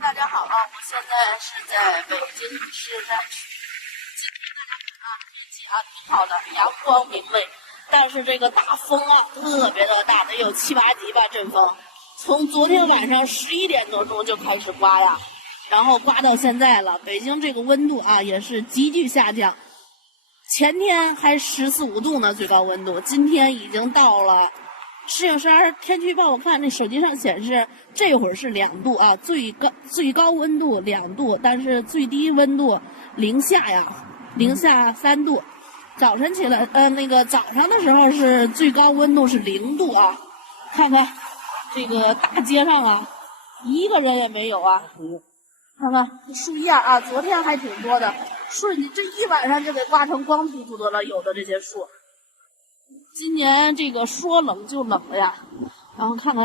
大家好啊，我现在是在北京市山区。今天大家看啊，天气挺好的，阳光明媚，但是这个大风特别的大，得有7、8级吧，阵风。从昨天晚上11点多钟就开始刮呀，然后刮到现在了。北京这个温度也是急剧下降，前天还14、15度呢，最高温度，今天已经到了。适应时天气预报，我看那手机上显示这会儿是2度啊，最高温度2度，但是最低温度零下3度。早晨起来，早上的时候是最高温度是0度啊。看看这个大街上一个人也没有啊。看看树叶昨天还挺多的，树你这一晚上就给刮成光秃秃的了，有的这些树。今年这个说冷就冷了呀，然后看看